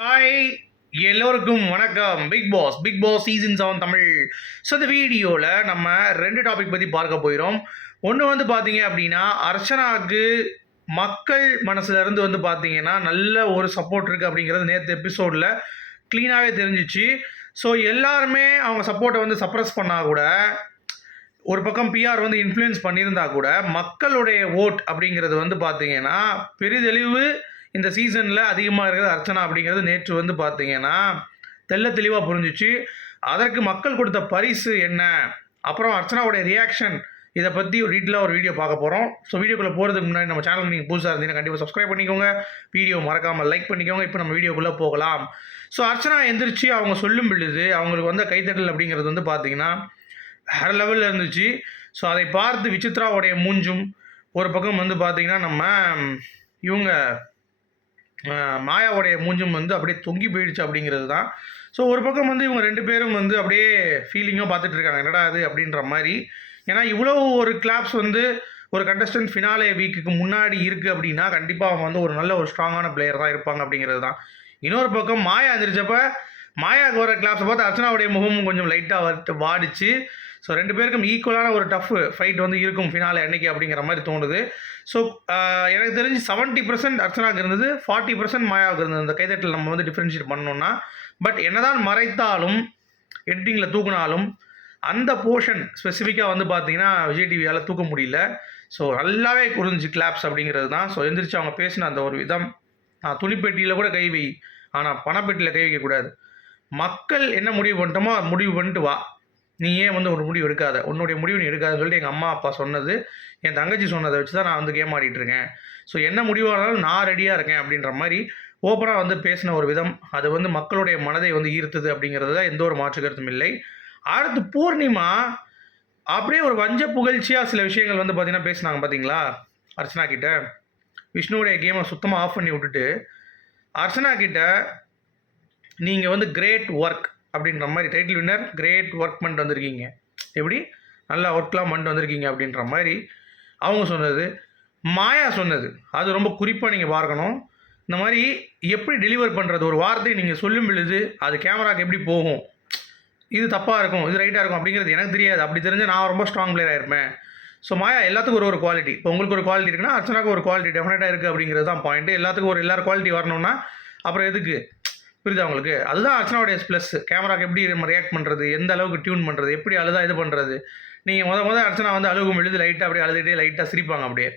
Hi எல்லோருக்கும் வணக்கம். Big boss big boss season seven Tamil. So இந்த வீடியோவில் நம்ம ரெண்டு டாபிக் பற்றி பார்க்க போயிடும் ஒன்று வந்து பார்த்தீங்க அப்படின்னா அர்ச்சனாவுக்கு மக்கள் மனசுலேருந்து வந்து பார்த்தீங்கன்னா நல்ல ஒரு சப்போர்ட் இருக்குது அப்படிங்கிறது நேற்று எபிசோடில் க்ளீனாகவே தெரிஞ்சிச்சு. ஸோ எல்லாருமே அவங்க சப்போர்ட்டை வந்து சப்ரஸ் பண்ணால் கூட ஒரு பக்கம் பிஆர் வந்து இன்ஃப்ளூயன்ஸ் பண்ணியிருந்தா கூட மக்களுடைய ஓட் அப்படிங்கிறது வந்து பார்த்தீங்கன்னா பெரிதெளிவு இந்த சீசனில் அதிகமாக இருக்கிறது அர்ச்சனா அப்படிங்கிறது நேற்று வந்து பார்த்தீங்கன்னா தெள்ள தெளிவாக புரிஞ்சிச்சு. அதற்கு மக்கள் கொடுத்த பரிசு என்ன? அப்புறம் அர்ச்சனாவுடைய ரியாக்ஷன் இதை பற்றி ஒரு டீட்டெயிலாக ஒரு வீடியோ பார்க்க போகிறோம் ஸோ வீடியோக்குள்ளே போகிறதுக்கு முன்னாடி நம்ம சேனல் நீங்கள் புதுசாக இருந்தீங்கன்னா கண்டிப்பாக சப்ஸ்கிரைப் பண்ணிக்கோங்க. வீடியோ மறக்காமல் லைக் பண்ணிக்கோங்க. இப்போ நம்ம வீடியோக்குள்ளே போகலாம். ஸோ அர்ச்சனா எந்திரிச்சு அவங்க சொல்லும் பொழுது அவங்களுக்கு வந்த கைத்தட்டல் அப்படிங்கிறது வந்து பார்த்தீங்கன்னா வேறு லெவலில் இருந்துச்சு. ஸோ அதை பார்த்து விசித்ராவுடைய மூஞ்சும் ஒரு பக்கம் வந்து பார்த்திங்கன்னா நம்ம இவங்க மாயாவுடைய மூஞ்சும் வந்து அப்படியே தொங்கி போயிடுச்சு அப்படிங்கிறது தான். ஸோ ஒரு பக்கம் வந்து இவங்க ரெண்டு பேரும் வந்து அப்படியே ஃபீலிங்காக பார்த்துட்டு இருக்காங்க. என்னடா அது அப்படின்ற மாதிரி. ஏன்னா இவ்வளோ ஒரு கிளாப்ஸ் வந்து ஒரு கண்டஸ்டன்ட் ஃபினாலே வீக்குக்கு முன்னாடி இருக்குது அப்படின்னா கண்டிப்பாக அவங்க வந்து ஒரு நல்ல ஒரு ஸ்ட்ராங்கான பிளேயர் தான் இருப்பாங்க அப்படிங்கிறது தான். இன்னொரு பக்கம் மாயா எந்திரிச்சப்ப மாயாவுக்கு வர கிளாப்ஸை பார்த்து அர்ச்சனாவுடைய முகமும் கொஞ்சம் லைட்டாக வாடிச்சு. ஸோ ரெண்டு பேருக்கும் ஈக்குவலான ஒரு டஃப் ஃபைட் வந்து இருக்கும் ஃபினாலே அன்னைக்கு அப்படிங்கிற மாதிரி தோணுது. ஸோ எனக்கு தெரிஞ்சு செவன்ட்டி பர்சன்ட் அர்ச்சனாவுக்கு இருந்தது ஃபார்ட்டி பர்சன்ட் மாயாவுக்கு இருந்தது. அந்த கைதட்டில் நம்ம வந்து டிஃப்ரென்ஷியேட் பண்ணோம்னா பட் என்னதான் மறைத்தாலும் எடிட்டிங்கில் தூக்குனாலும் அந்த போர்ஷன் ஸ்பெசிஃபிக்காக வந்து பார்த்தீங்கன்னா விஜய் டிவியால் தூக்க முடியல. ஸோ நல்லாவே குறிஞ்சி கிளாப்ஸ் அப்படிங்கிறது தான் ஸோ எந்திரிச்சு அவங்க பேசின அந்த ஒரு விதம் நான் துணிப்பெட்டியில் கூட கை வை ஆனால் பணப்பெட்டியில் கை வைக்கக்கூடாது மக்கள் என்ன முடிவு பண்ணிட்டோமோ முடிவு பண்ணிட்டு வா. நீ ஏன் வந்து ஒரு முடிவு எடுக்காத. உன்னுடைய முடிவு நீ எடுக்காதுன்னு சொல்லிட்டு எங்கள் அம்மா அப்பா சொன்னது என் தங்கச்சி சொன்னதை வச்சு தான் நான் வந்து கேம் ஆடிட்டு இருக்கேன் ஸோ என்ன முடிவானாலும் நான் ரெடியாக இருக்கேன் அப்படின்ற மாதிரி ஓப்பனாக வந்து பேசின ஒரு விதம். அது வந்து மக்களுடைய மனதை வந்து ஈர்த்தது அப்படிங்கிறதுல எந்த ஒரு மாற்று கருத்தும் இல்லை. அடுத்து பூர்ணிமா அப்படியே ஒரு வஞ்ச புகழ்ச்சியாக சில விஷயங்கள் வந்து பார்த்திங்கன்னா பேசினாங்க பார்த்தீங்களா அர்ச்சனா கிட்ட. விஷ்ணுவுடைய கேமை சுத்தமாக ஆஃப் பண்ணி விட்டுட்டு அர்ச்சனா கிட்ட நீங்கள் வந்து கிரேட் ஒர்க் அப்படின்ற மாதிரி டைட்டில் வின்னர் கிரேட் ஒர்க் பண்ணிட்டு வந்திருக்கீங்க. எப்படி? நல்லா ஒர்க்லாம் பண்ணிட்டு வந்திருக்கீங்க அப்படின்ற மாதிரி அவங்க சொன்னது. மாயா சொன்னது. அது ரொம்ப குறிப்பாக நீங்கள் பார்க்கணும். இந்த மாதிரி எப்படி டெலிவர் பண்ணுறது ஒரு வார்த்தையை நீங்கள் சொல்லும் பொழுது அது கேமராவுக்கு எப்படி போகும்? இது தப்பாக இருக்கும் இது ரைட்டாக இருக்கும் அப்படிங்கிறது எனக்கு தெரியாது. அப்படி தெரிஞ்சு நான் ரொம்ப ஸ்ட்ராங் பிளேயராக இருப்பேன். ஸோ மாயா எல்லாத்துக்கும் ஒரு ஒரு குவாலிட்டி இப்போ உங்களுக்கு ஒரு குவாலிட்டி இருக்குன்னா அர்ச்சனாக்கு ஒரு குவாலிட்டி டெஃபினட்டாக இருக்குது அப்படிங்கிறது தான் பாயிண்ட்டு எல்லாத்துக்கும் ஒரு எல்லார் குவாலிட்டி வரணும்னா அப்புறம் எதுக்கு? புரியுதா உங்களுக்கு? அதுதான் அர்ச்சனாவுடைய ப்ளஸ் கேமராக்கு எப்படி நம்ம ரியாக்ட் பண்ணுறது எந்த அளவுக்கு டியூன் பண்ணுறது எப்படி அழுதா இது பண்ணுறது நீங்கள் முத முத அர்ச்சனா வந்து அழுகும் எழுது லைட்டாக அப்படியே அழுதுகிட்டே லைட்டாக சிரிப்பாங்க அப்படியே.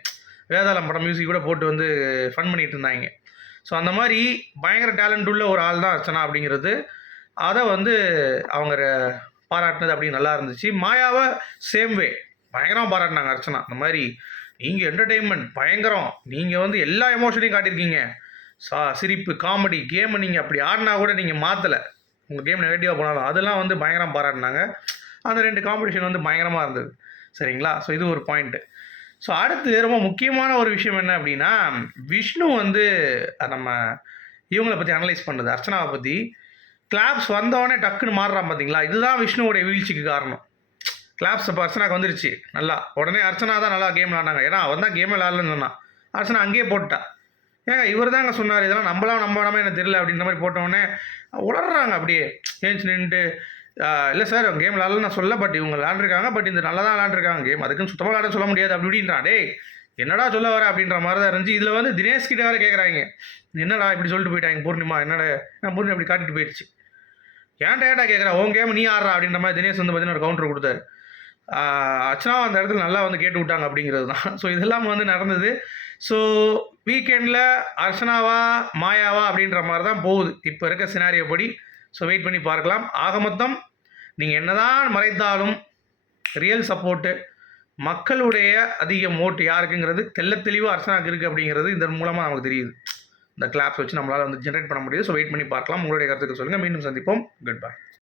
வேதாளம் படம் மியூசிக் கூட போட்டு வந்து ஃபன் பண்ணிகிட்டு இருந்தாங்க. ஸோ அந்த மாதிரி பயங்கர டேலண்ட் உள்ள ஒரு ஆள் தான் அர்ச்சனா அப்படிங்கிறது. அதை வந்து அவங்க பாராட்டினது அப்படி நல்லா இருந்துச்சு. மாயாவை சேம் வே பயங்கரமாக பாராட்டினாங்க அர்ச்சனா. இந்த மாதிரி நீங்கள் என்டர்டெயின்மெண்ட் பயங்கரம். நீங்கள் வந்து எல்லா எமோஷனையும் காட்டியிருக்கீங்க. சா சிரிப்பு காமெடி கேமை நீங்கள் அப்படி ஆடினா கூட நீங்கள் மாற்றலை உங்கள் கேம் நெகட்டிவாக போனாலும் அதெல்லாம் வந்து பயங்கரம் பாராட்டினாங்க. அந்த ரெண்டு காம்படிஷன் வந்து பயங்கரமாக இருந்தது. சரிங்களா? ஸோ இது ஒரு பாயிண்ட்டு ஸோ அடுத்து ரொம்ப முக்கியமான ஒரு விஷயம் என்ன அப்படின்னா விஷ்ணு வந்து நம்ம இவங்களை பற்றி அனலைஸ் பண்ணுறது அர்ச்சனாவை பற்றி கிளாப்ஸ் வந்தவொடனே டக்குன்னு மாறுறான் பார்த்தீங்களா இதுதான் விஷ்ணுவோடைய வீழ்ச்சிக்கு காரணம். கிளாப்ஸ் இப்போ அர்ச்சனாக்கு வந்துருச்சு. நல்லா. உடனே அர்ச்சனா தான் நல்லா கேம் விளாண்டாங்க ஏன்னா அவன் தான் கேம் விளாட்லன்னு சொன்னான். அர்ச்சனா அங்கேயே போட்டான் ஏங்க இவர் தாங்க சொன்னார் இதெல்லாம் நம்மளாம் நம்பாமல் எனக்கு தெரியல அப்படின்ற மாதிரி போட்டவுடனே உளர்றாங்க அப்படியே. ஏஞ்சி நின்றுட்டு இல்லை சார் கேம் விளாட்ல நான் சொல்ல பட் இவங்க விளாண்டுருக்காங்க பட் இந்த நல்லா தான் விளாண்டுருக்காங்க கேம் அதுக்குன்னு சுத்தமாக விளாட சொல்ல முடியாது அப்படி இப்படின்றான் டே என்னடா சொல்ல வர? அப்படின்ற மாதிரி தான் இருந்துச்சு. இதில் வந்து தினேஷ் கிட்ட வேறு கேட்குறாங்க என்னடா இப்படி சொல்லிட்டு போயிட்டாங்க பூர்ணிமா என்னடா நான் பூர்ணிமா அப்படி காட்டிட்டு போயிடுச்சு ஏன்டா ஏன்டா கேட்குறா உன் கேம் நீ ஆடுறா அப்படின்ற மாதிரி தினேஷ் வந்து பார்த்தீங்கன்னா ஒரு கவுண்டர் கொடுத்தாரு. அர்ச்சனா அந்த இடத்துல நல்லா வந்து கேட்டு விட்டாங்க அப்படிங்கிறது தான். ஸோ இதெல்லாம் வந்து நடந்தது. ஸோ வீக்கெண்டில் அர்ச்சனாவா மாயாவா அப்படின்ற மாதிரி தான் போகுது. இப்போ இருக்க சினாரியோ படி. ஸோ வெயிட் பண்ணி பார்க்கலாம். ஆக மொத்தம் நீங்கள் என்னதான் மறைத்தாலும் ரியல் சப்போர்ட்டு மக்களுடைய அதிக ஓட்டு யாருக்குங்கிறது தெல்ல தெளிவாக அர்ச்சனாக்கு இருக்குது அப்படிங்கிறது இதன் மூலமாக நமக்கு தெரியுது. இந்த கிளாப்ஸ் வச்சு நம்மளால் வந்து ஜென்ரேட் பண்ண முடியுது. ஸோ வெயிட் பண்ணி பார்க்கலாம். உங்களுடைய கருத்துக்கு சொல்லுங்கள் மீண்டும் சந்திப்போம். Good by